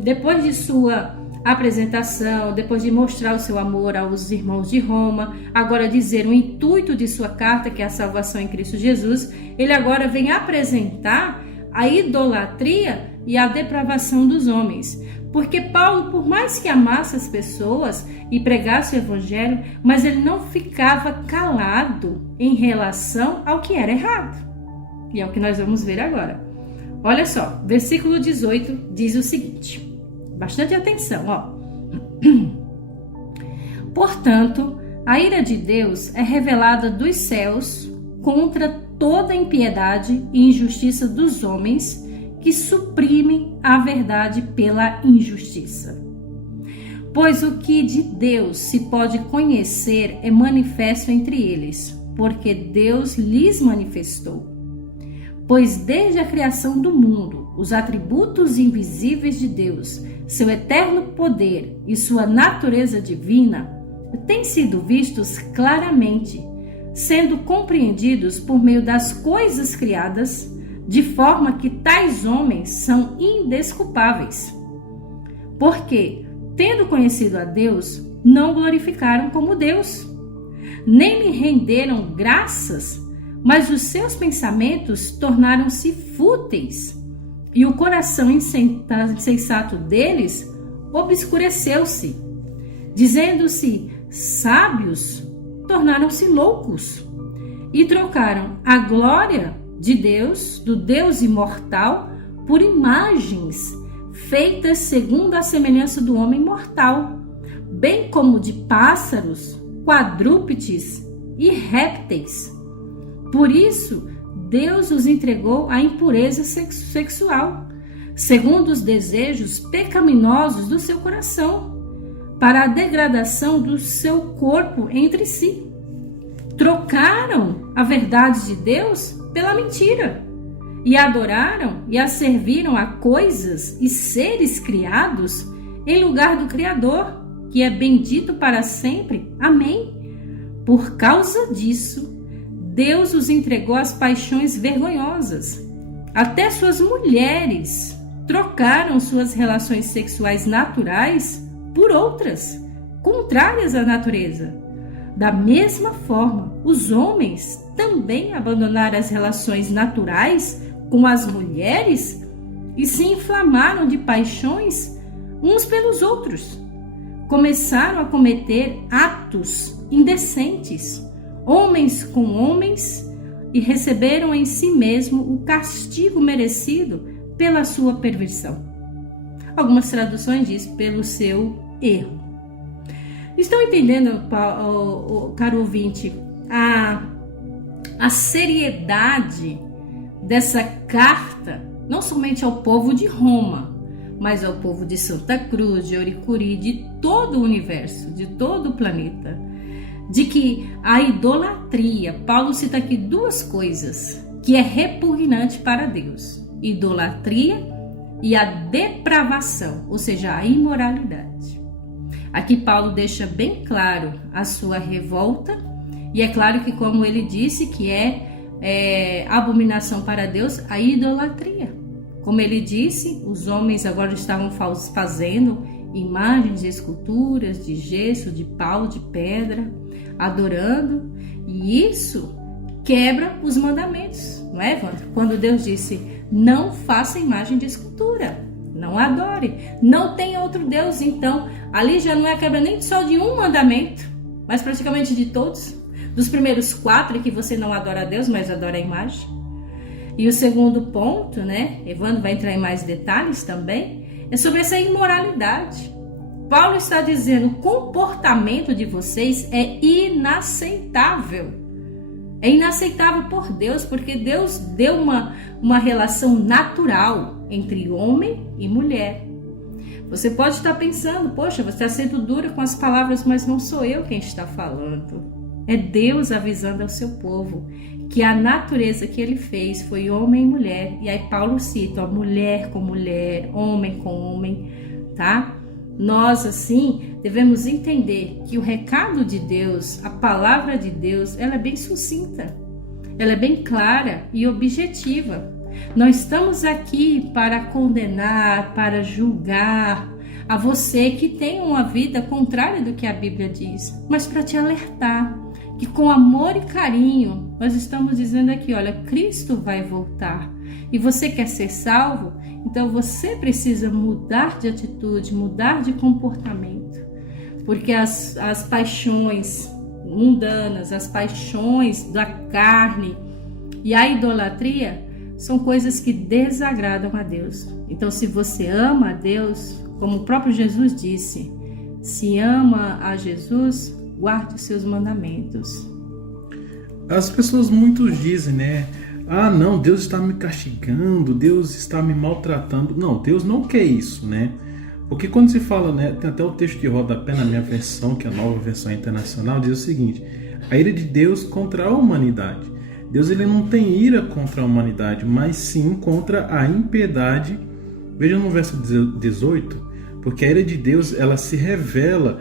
depois de sua apresentação, depois de mostrar o seu amor aos irmãos de Roma, agora dizer o intuito de sua carta, que é a salvação em Cristo Jesus, ele agora vem apresentar a idolatria e a depravação dos homens. Porque Paulo, por mais que amasse as pessoas e pregasse o evangelho, mas ele não ficava calado em relação ao que era errado. E é o que nós vamos ver agora. Olha só, versículo 18 diz o seguinte, bastante atenção, Portanto, a ira de Deus é revelada dos céus contra toda impiedade e injustiça dos homens que suprimem a verdade pela injustiça. Pois o que de Deus se pode conhecer é manifesto entre eles, porque Deus lhes manifestou. Pois desde a criação do mundo, os atributos invisíveis de Deus, seu eterno poder e sua natureza divina, têm sido vistos claramente, sendo compreendidos por meio das coisas criadas, de forma que tais homens são indesculpáveis. Porque, tendo conhecido a Deus, não glorificaram como Deus, nem lhe renderam graças, mas os seus pensamentos tornaram-se fúteis, e o coração insensato deles obscureceu-se. Dizendo-se sábios, tornaram-se loucos, e trocaram a glória de Deus, do Deus imortal, por imagens feitas segundo a semelhança do homem mortal, bem como de pássaros, quadrúpedes e répteis. Por isso, Deus os entregou à impureza sexual, segundo os desejos pecaminosos do seu coração, para a degradação do seu corpo entre si. Trocaram a verdade de Deus pela mentira, e adoraram e a serviram a coisas e seres criados em lugar do Criador, que é bendito para sempre. Amém. Por causa disso, Deus os entregou às paixões vergonhosas. Até suas mulheres trocaram suas relações sexuais naturais por outras, contrárias à natureza. Da mesma forma, os homens também abandonaram as relações naturais com as mulheres e se inflamaram de paixões uns pelos outros. Começaram a cometer atos indecentes, homens com homens, e receberam em si mesmo o castigo merecido pela sua perversão. Algumas traduções dizem pelo seu erro. Estão entendendo, caro ouvinte, a seriedade dessa carta, não somente ao povo de Roma, mas ao povo de Santa Cruz, de Oricuri, de todo o universo, de todo o planeta, de que a idolatria, Paulo cita aqui duas coisas que é repugnante para Deus: idolatria e a depravação, ou seja, a imoralidade. Aqui Paulo deixa bem claro a sua revolta, e é claro que, como ele disse, que é abominação para Deus a idolatria. Como ele disse, os homens agora estavam fazendo imagens e esculturas de gesso, de pau, de pedra, adorando, e isso quebra os mandamentos, não é, Evandro? Quando Deus disse, não faça imagem de escultura, não adore, não tem outro Deus. Então, ali já não é a quebra nem só de um mandamento, mas praticamente de todos. Dos primeiros 4 que você não adora a Deus, mas adora a imagem. E o segundo ponto, né, Evandro vai entrar em mais detalhes também, é sobre essa imoralidade. Paulo está dizendo, o comportamento de vocês é inaceitável. É inaceitável por Deus, porque Deus deu uma relação natural entre homem e mulher. Você pode estar pensando, poxa, você está sendo dura com as palavras, mas não sou eu quem está falando. É Deus avisando ao seu povo que a natureza que ele fez foi homem e mulher. E aí Paulo cita, ó, mulher com mulher, homem com homem, tá? Nós, assim, devemos entender que o recado de Deus, a palavra de Deus, ela é bem sucinta, ela é bem clara e objetiva. Não estamos aqui para condenar, para julgar a você que tem uma vida contrária do que a Bíblia diz, mas para te alertar que com amor e carinho nós estamos dizendo aqui, olha, Cristo vai voltar e você quer ser salvo, então você precisa mudar de atitude, mudar de comportamento, porque as paixões mundanas, as paixões da carne e a idolatria são coisas que desagradam a Deus. Então, se você ama a Deus, como o próprio Jesus disse, se ama a Jesus, guarde os seus mandamentos. As pessoas muito dizem, né? não, Deus está me castigando, Deus está me maltratando. Não, Deus não quer isso, né? Porque quando se fala, né, tem até o texto de rodapé na minha versão, que é a nova versão internacional, diz o seguinte: a ira de Deus contra a humanidade. Deus, ele não tem ira contra a humanidade, mas sim contra a impiedade. Veja no verso 18, porque a ira de Deus, ela se revela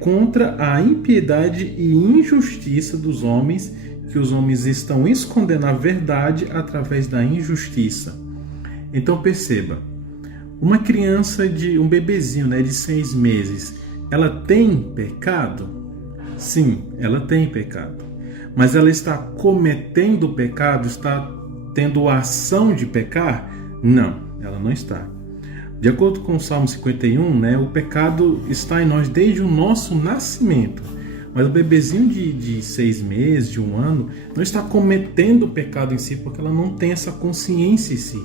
contra a impiedade e injustiça dos homens, que os homens estão escondendo a verdade através da injustiça. Então perceba, uma criança, um bebezinho, né, de 6 meses, ela tem pecado? Sim, ela tem pecado. Mas ela está cometendo o pecado? Está tendo a ação de pecar? Não, ela não está. De acordo com o Salmo 51, né, o pecado está em nós desde o nosso nascimento. Mas o bebezinho de 6 meses, de 1 ano, não está cometendo o pecado em si, porque ela não tem essa consciência em si.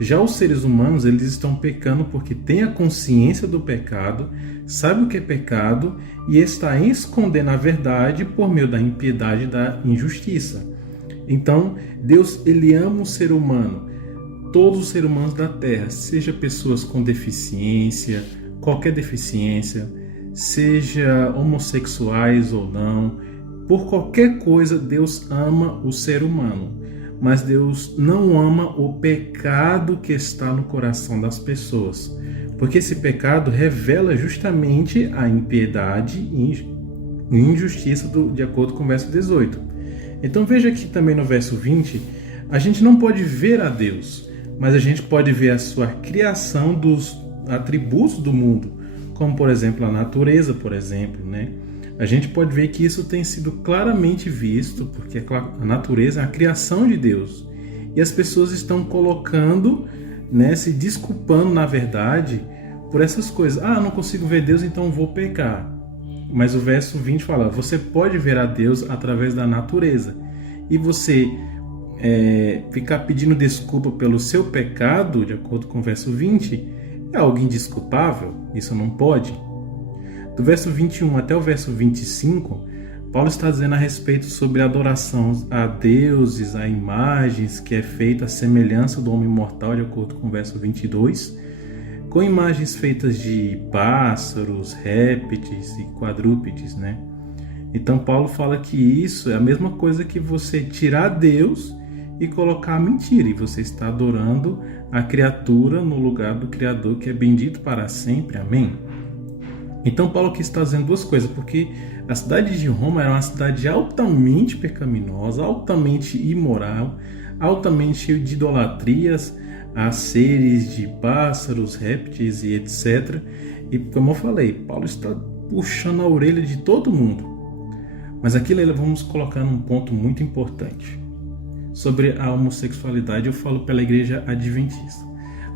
Já os seres humanos, eles estão pecando porque têm a consciência do pecado, sabe o que é pecado e está escondendo a verdade por meio da impiedade e da injustiça. Então, Deus, ele ama o ser humano, todos os seres humanos da Terra, seja pessoas com deficiência, qualquer deficiência, seja homossexuais ou não, por qualquer coisa Deus ama o ser humano. Mas Deus não ama o pecado que está no coração das pessoas, porque esse pecado revela justamente a impiedade e injustiça de acordo com o verso 18. Então veja aqui também no verso 20, a gente não pode ver a Deus, mas a gente pode ver a sua criação dos atributos do mundo, como por exemplo a natureza, por exemplo, né? A gente pode ver que isso tem sido claramente visto, porque a natureza é a criação de Deus. E as pessoas estão colocando, né, se desculpando, na verdade, por essas coisas. Não consigo ver Deus, então vou pecar. Mas o verso 20 fala, você pode ver a Deus através da natureza. E você ficar pedindo desculpa pelo seu pecado, de acordo com o verso 20, é algo indesculpável? Isso não pode? Do verso 21 até o verso 25, Paulo está dizendo a respeito sobre a adoração a deuses, a imagens que é feita à semelhança do homem mortal, de acordo com o verso 22, com imagens feitas de pássaros, répteis e quadrúpedes, né? Então Paulo fala que isso é a mesma coisa que você tirar Deus e colocar a mentira, e você está adorando a criatura no lugar do Criador, que é bendito para sempre. Amém? Então Paulo aqui está dizendo duas coisas, porque a cidade de Roma era uma cidade altamente pecaminosa, altamente imoral, altamente cheia de idolatrias a seres de pássaros, répteis e etc. E como eu falei, Paulo está puxando a orelha de todo mundo. Mas aqui vamos colocar um ponto muito importante. Sobre a homossexualidade, eu falo pela igreja adventista.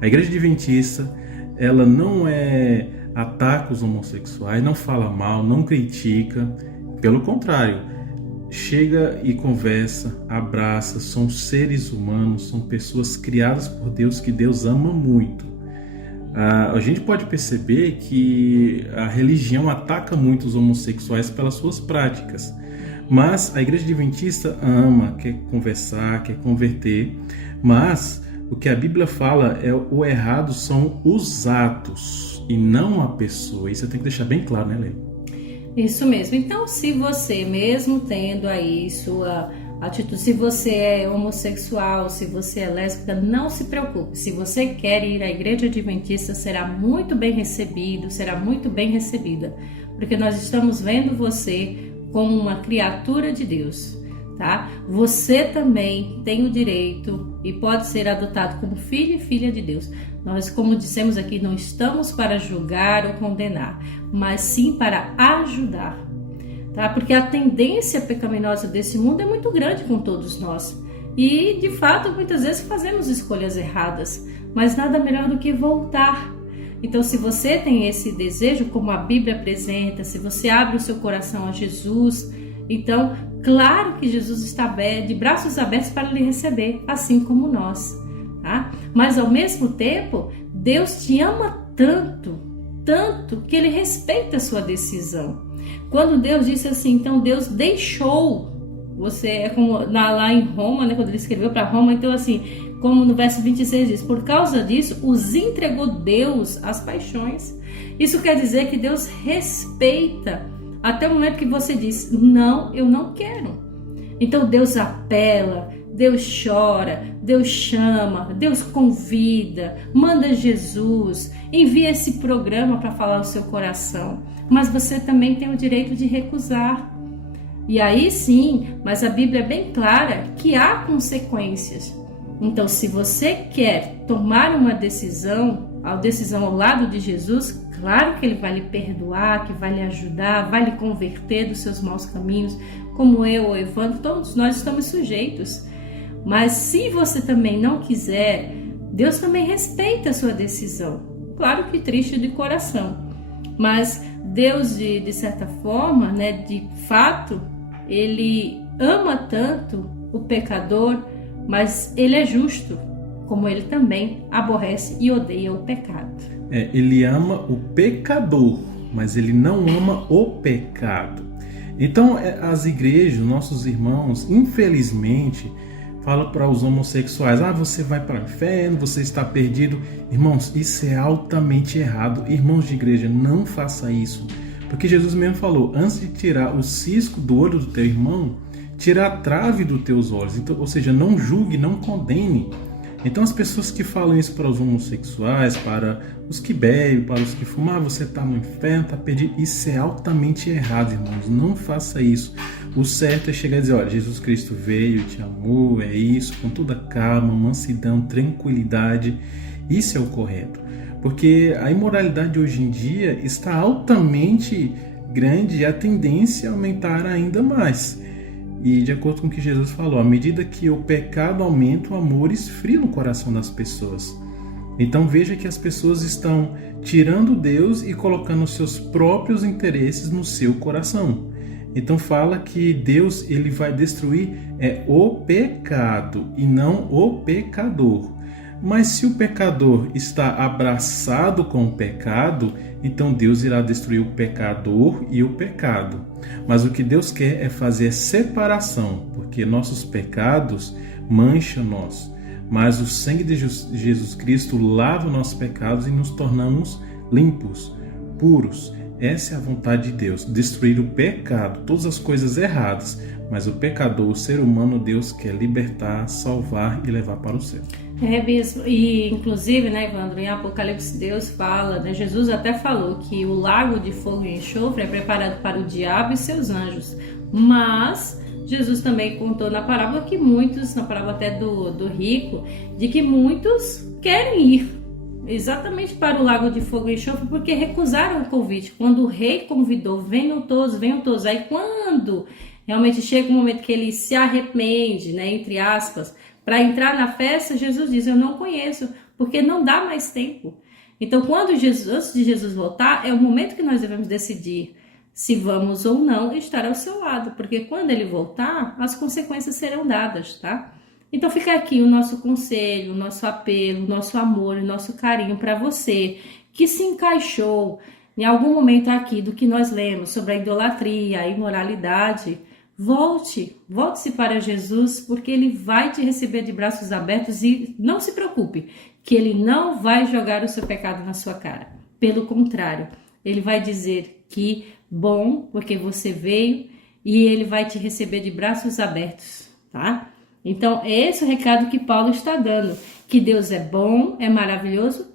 A igreja adventista, ela não ataca os homossexuais, não fala mal, não critica, pelo contrário, chega e conversa, abraça, são seres humanos, são pessoas criadas por Deus, que Deus ama muito. A gente pode perceber que a religião ataca muito os homossexuais pelas suas práticas, mas a igreja adventista ama, quer conversar, quer converter, mas o que a Bíblia fala o errado são os atos e não a pessoa. Isso tem que deixar bem claro, né, Lê? Isso mesmo. Então, se você mesmo tendo aí sua atitude, se você é homossexual, se você é lésbica, não se preocupe. Se você quer ir à igreja adventista, será muito bem recebido, será muito bem recebida, porque nós estamos vendo você como uma criatura de Deus, tá? Você também tem o direito e pode ser adotado como filho e filha de Deus. Nós, como dissemos aqui, não estamos para julgar ou condenar, mas sim para ajudar, tá? Porque a tendência pecaminosa desse mundo é muito grande com todos nós. E, de fato, muitas vezes fazemos escolhas erradas, mas nada melhor do que voltar. Então, se você tem esse desejo, como a Bíblia apresenta, se você abre o seu coração a Jesus, então, claro que Jesus está de braços abertos para lhe receber, assim como nós, tá? Mas, ao mesmo tempo, Deus te ama tanto, tanto, que Ele respeita a sua decisão. Quando Deus disse assim, então Deus deixou Você é como lá em Roma, né, quando ele escreveu para Roma. Então, assim, como no verso 26 diz, por causa disso, os entregou Deus às paixões. Isso quer dizer que Deus respeita até o momento que você diz, não, eu não quero. Então, Deus apela, Deus chora, Deus chama, Deus convida, manda Jesus, envia esse programa para falar o seu coração. Mas você também tem o direito de recusar. E aí sim, mas a Bíblia é bem clara que há consequências. Então, se você quer tomar uma decisão, a decisão ao lado de Jesus, claro que Ele vai lhe perdoar, que vai lhe ajudar, vai lhe converter dos seus maus caminhos, como eu ou Evandro, todos nós estamos sujeitos. Mas se você também não quiser, Deus também respeita a sua decisão. Claro que triste de coração, mas Deus, de certa forma, né, de fato, Ele ama tanto o pecador, mas Ele é justo, como Ele também aborrece e odeia o pecado. Ele ama o pecador, mas Ele não ama o pecado. Então, as igrejas, nossos irmãos, infelizmente, falam para os homossexuais, você vai para o inferno, você está perdido. Irmãos, isso é altamente errado. Irmãos de igreja, não faça isso. Porque Jesus mesmo falou, antes de tirar o cisco do olho do teu irmão, tira a trave dos teus olhos. Então, ou seja, não julgue, não condene. Então as pessoas que falam isso para os homossexuais, para os que bebem, para os que fumam, você está no inferno, está perdido, isso é altamente errado, irmãos, não faça isso. O certo é chegar e dizer, olha, Jesus Cristo veio, te amou, é isso, com toda calma, mansidão, tranquilidade, isso é o correto. Porque a imoralidade hoje em dia está altamente grande e a tendência é aumentar ainda mais. E de acordo com o que Jesus falou, à medida que o pecado aumenta, o amor esfria no coração das pessoas. Então veja que as pessoas estão tirando Deus e colocando os seus próprios interesses no seu coração. Então fala que Deus ele vai destruir o pecado e não o pecador. Mas se o pecador está abraçado com o pecado, então Deus irá destruir o pecador e o pecado. Mas o que Deus quer é fazer separação, porque nossos pecados mancham nós. Mas o sangue de Jesus Cristo lava nossos pecados e nos tornamos limpos, puros. Essa é a vontade de Deus, destruir o pecado, todas as coisas erradas. Mas o pecador, o ser humano, Deus quer libertar, salvar e levar para o céu. Bispo, e inclusive, né, Evandro, em Apocalipse Deus fala, né, Jesus até falou que o lago de fogo e enxofre é preparado para o diabo e seus anjos, mas Jesus também contou na parábola que muitos, na parábola até do rico, de que muitos querem ir exatamente para o lago de fogo e enxofre porque recusaram o convite. Quando o rei convidou, venham todos, aí quando realmente chega um momento que ele se arrepende, né, entre aspas, para entrar na festa, Jesus diz, eu não conheço, porque não dá mais tempo. Então, antes de Jesus voltar, é o momento que nós devemos decidir se vamos ou não estar ao seu lado, porque quando ele voltar, as consequências serão dadas, tá? Então, fica aqui o nosso conselho, o nosso apelo, o nosso amor, o nosso carinho para você, que se encaixou em algum momento aqui do que nós lemos sobre a idolatria, a imoralidade. Volte-se para Jesus, porque Ele vai te receber de braços abertos e não se preocupe, que Ele não vai jogar o seu pecado na sua cara. Pelo contrário, Ele vai dizer que bom, porque você veio e Ele vai te receber de braços abertos, tá? Então, é esse o recado que Paulo está dando, que Deus é bom, é maravilhoso,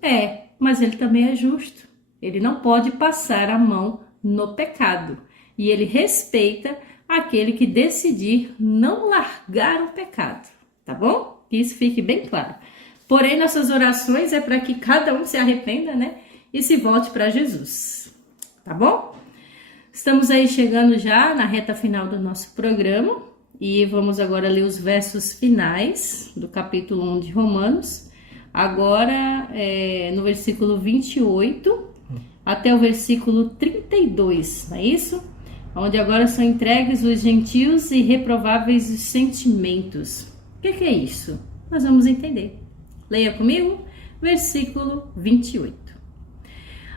mas Ele também é justo. Ele não pode passar a mão no pecado e Ele respeita aquele que decidir não largar o pecado, tá bom? Que isso fique bem claro. Porém, nossas orações é para que cada um se arrependa, né? E se volte para Jesus, tá bom? Estamos aí chegando já na reta final do nosso programa e vamos agora ler os versos finais do capítulo 1 de Romanos. Agora, no versículo 28 até o versículo 32, não é isso? Onde agora são entregues os gentios e reprováveis sentimentos. O que é isso? Nós vamos entender. Leia comigo, versículo 28.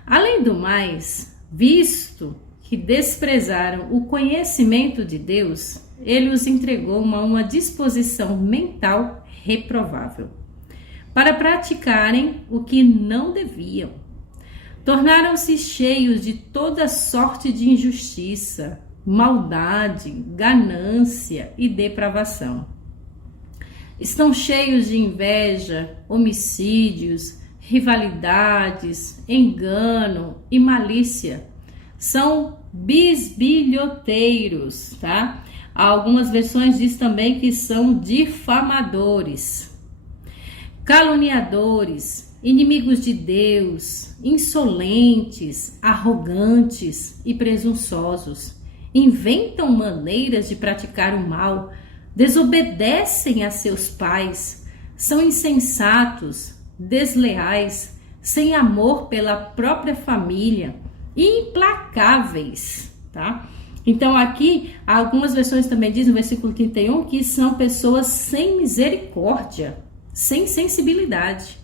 Além do mais, visto que desprezaram o conhecimento de Deus, ele os entregou a uma disposição mental reprovável, para praticarem o que não deviam. Tornaram-se cheios de toda sorte de injustiça, maldade, ganância e depravação. Estão cheios de inveja, homicídios, rivalidades, engano e malícia. São bisbilhoteiros, tá? Algumas versões diz também que são difamadores, caluniadores, inimigos de Deus, insolentes, arrogantes e presunçosos. Inventam maneiras de praticar o mal, desobedecem a seus pais, são insensatos, desleais, sem amor pela própria família, implacáveis, tá? Então aqui, algumas versões também dizem no versículo 31 que são pessoas sem misericórdia, sem sensibilidade.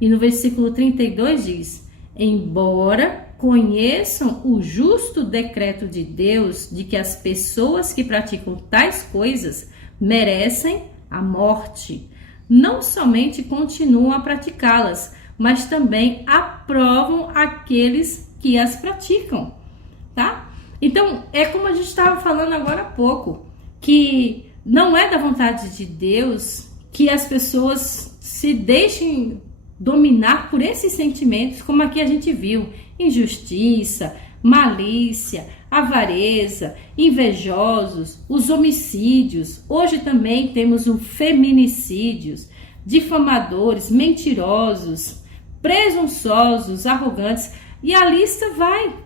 E no versículo 32 diz: embora conheçam o justo decreto de Deus de que as pessoas que praticam tais coisas merecem a morte, não somente continuam a praticá-las, mas também aprovam aqueles que as praticam, tá? Então, é como a gente estava falando agora há pouco, que não é da vontade de Deus que as pessoas se deixem dominar por esses sentimentos, como aqui a gente viu: injustiça, malícia, avareza, invejosos, os homicídios. Hoje também temos os feminicídios, difamadores, mentirosos, presunçosos, arrogantes, e a lista vai.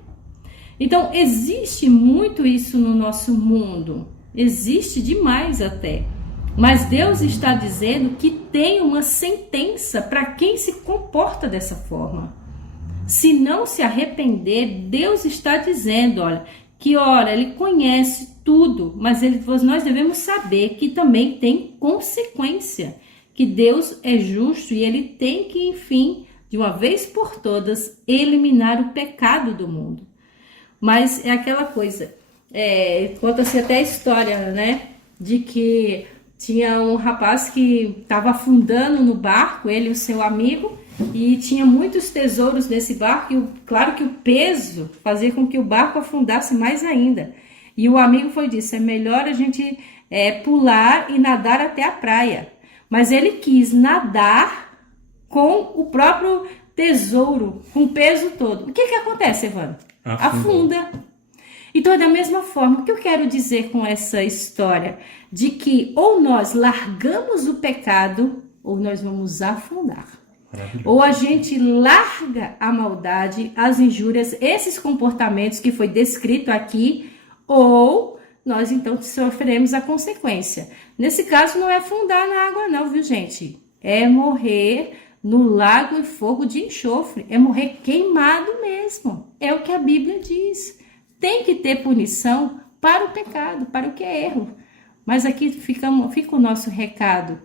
Então, existe muito isso no nosso mundo, existe demais até. Mas Deus está dizendo que tem uma sentença para quem se comporta dessa forma. Se não se arrepender, Deus está dizendo, olha, Ele conhece tudo, mas nós devemos saber que também tem consequência, que Deus é justo e Ele tem que, enfim, de uma vez por todas, eliminar o pecado do mundo. Mas é aquela coisa, conta-se até a história, né, de que tinha um rapaz que estava afundando no barco, ele e o seu amigo, e tinha muitos tesouros nesse barco, e claro que o peso fazia com que o barco afundasse mais ainda. E o amigo disse: é melhor a gente pular e nadar até a praia. Mas ele quis nadar com o próprio tesouro, com o peso todo. O que acontece, Evandro? Afunda. Então é da mesma forma. O que eu quero dizer com essa história? De que ou nós largamos o pecado, ou nós vamos afundar. Ou a gente larga a maldade, as injúrias, esses comportamentos que foi descrito aqui, ou nós então sofreremos a consequência. Nesse caso não é afundar na água não, viu gente? É morrer no lago e fogo de enxofre, é morrer queimado mesmo. É o que a Bíblia diz. Tem que ter punição para o pecado, para o que é erro. Mas aqui fica o nosso recado.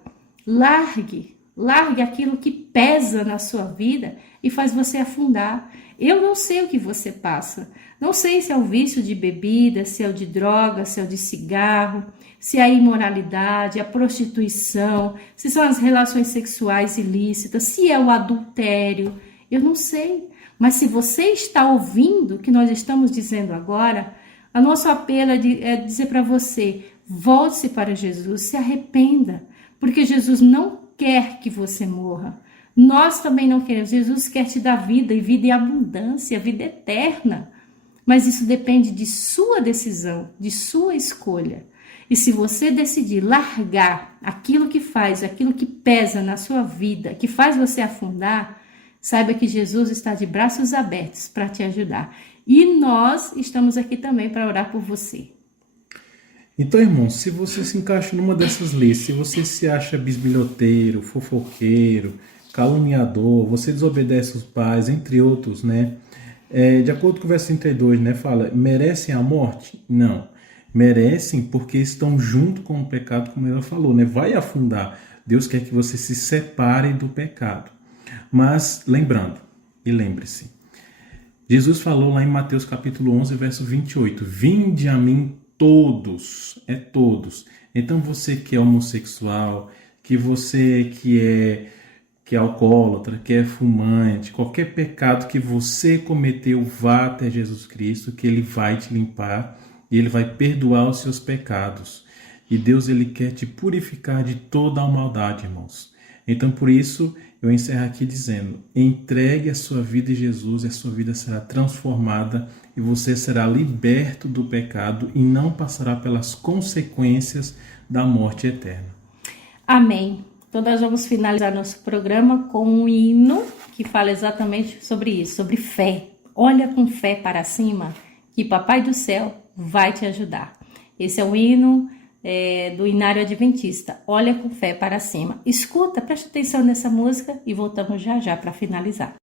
Largue aquilo que pesa na sua vida e faz você afundar. Eu não sei o que você passa. Não sei se é o vício de bebida, se é o de droga, se é o de cigarro, se é a imoralidade, a prostituição, se são as relações sexuais ilícitas, se é o adultério. Eu não sei. Mas se você está ouvindo o que nós estamos dizendo agora, o nosso apelo é dizer para você: volte-se para Jesus, se arrependa, porque Jesus não quer que você morra. Nós também não queremos. Jesus quer te dar vida, e vida em abundância, vida eterna. Mas isso depende de sua decisão, de sua escolha. E se você decidir largar aquilo que pesa na sua vida, que faz você afundar, saiba que Jesus está de braços abertos para te ajudar. E nós estamos aqui também para orar por você. Então, irmão, se você se encaixa numa dessas leis, se você se acha bisbilhoteiro, fofoqueiro, caluniador, você desobedece os pais, entre outros, né? De acordo com o verso 32, né? Fala, merecem a morte? Não. Merecem porque estão junto com o pecado, como ela falou, né? Vai afundar. Deus quer que você se separe do pecado. Mas, lembrando, e lembre-se, Jesus falou lá em Mateus capítulo 11, verso 28, vinde a mim todos, é todos. Então você que é homossexual, que você que é alcoólatra, que é fumante, qualquer pecado que você cometeu, vá até Jesus Cristo, que Ele vai te limpar e Ele vai perdoar os seus pecados. E Deus, Ele quer te purificar de toda a maldade, irmãos. Então, por isso, eu encerro aqui dizendo, entregue a sua vida a Jesus e a sua vida será transformada e você será liberto do pecado e não passará pelas consequências da morte eterna. Amém. Então nós vamos finalizar nosso programa com um hino que fala exatamente sobre isso, sobre fé. Olha com fé para cima que Papai do Céu vai te ajudar. Esse é o hino do Inário Adventista. Olha com fé para cima. Escuta, preste atenção nessa música e voltamos já já para finalizar.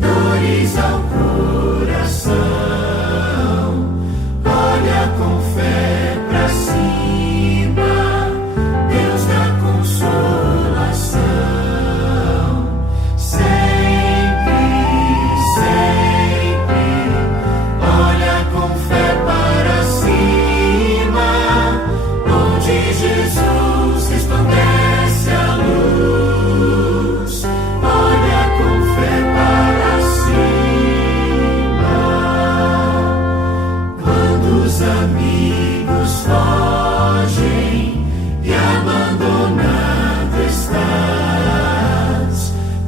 Dores ao coração, olha com fé pra cima, Deus dá consolação, sempre, sempre, olha com fé para cima, onde Jesus resplandece a luz. Os amigos fogem e abandonado estás.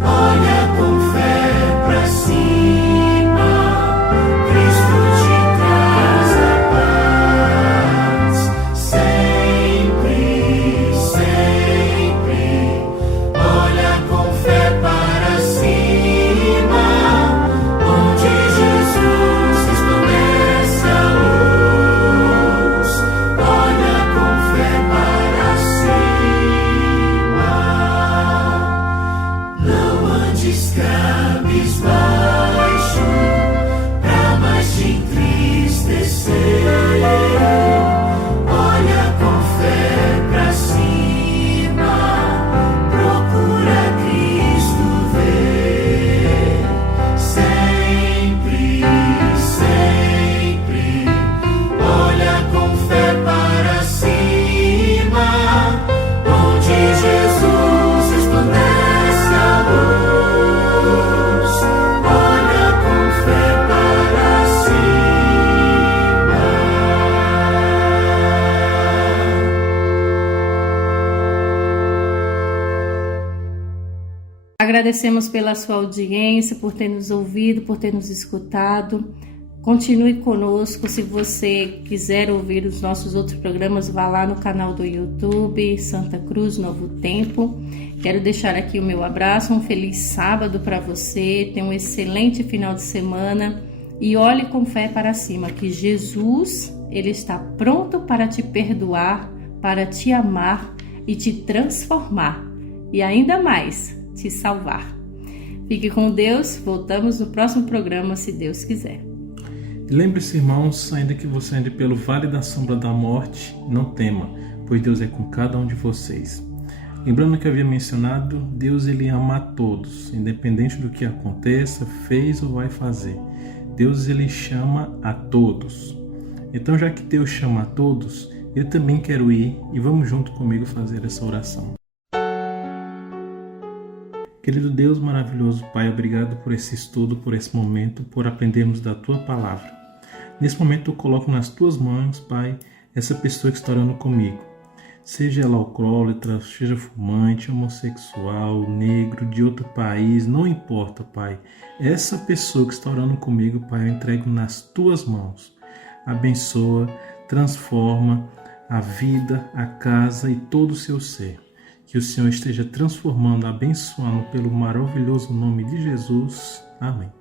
Olha com fé pra cima, Cristo te traz a paz. Sempre, sempre, olha com fé para cima, onde Jesus resplandece a luz. Cabisbaixo, pra mais te entristecer, olha com fé pra cima, procura Cristo ver, sempre, sempre, olha com fé para cima, onde Jesus resplandece a luz. Agradecemos pela sua audiência, por ter nos ouvido, por ter nos escutado. Continue conosco. Se você quiser ouvir os nossos outros programas, vá lá no canal do YouTube, Santa Cruz Novo Tempo. Quero deixar aqui o meu abraço, um feliz sábado para você, tenha um excelente final de semana e olhe com fé para cima, que Jesus, Ele está pronto para te perdoar, para te amar e te transformar e ainda mais, te salvar. Fique com Deus, voltamos no próximo programa, se Deus quiser. Lembre-se, irmãos, ainda que você ande pelo vale da sombra da morte, não tema, pois Deus é com cada um de vocês. Lembrando que eu havia mencionado, Deus ele ama a todos, independente do que aconteça, fez ou vai fazer. Deus ele chama a todos. Então, já que Deus chama a todos, eu também quero ir e vamos junto comigo fazer essa oração. Querido Deus maravilhoso, Pai, obrigado por esse estudo, por esse momento, por aprendermos da Tua Palavra. Nesse momento eu coloco nas Tuas mãos, Pai, essa pessoa que está orando comigo. Seja ela alcoólatra, seja fumante, homossexual, negro, de outro país, não importa, Pai. Essa pessoa que está orando comigo, Pai, eu entrego nas Tuas mãos. Abençoa, transforma a vida, a casa e todo o seu ser. Que o Senhor esteja transformando, abençoando pelo maravilhoso nome de Jesus. Amém.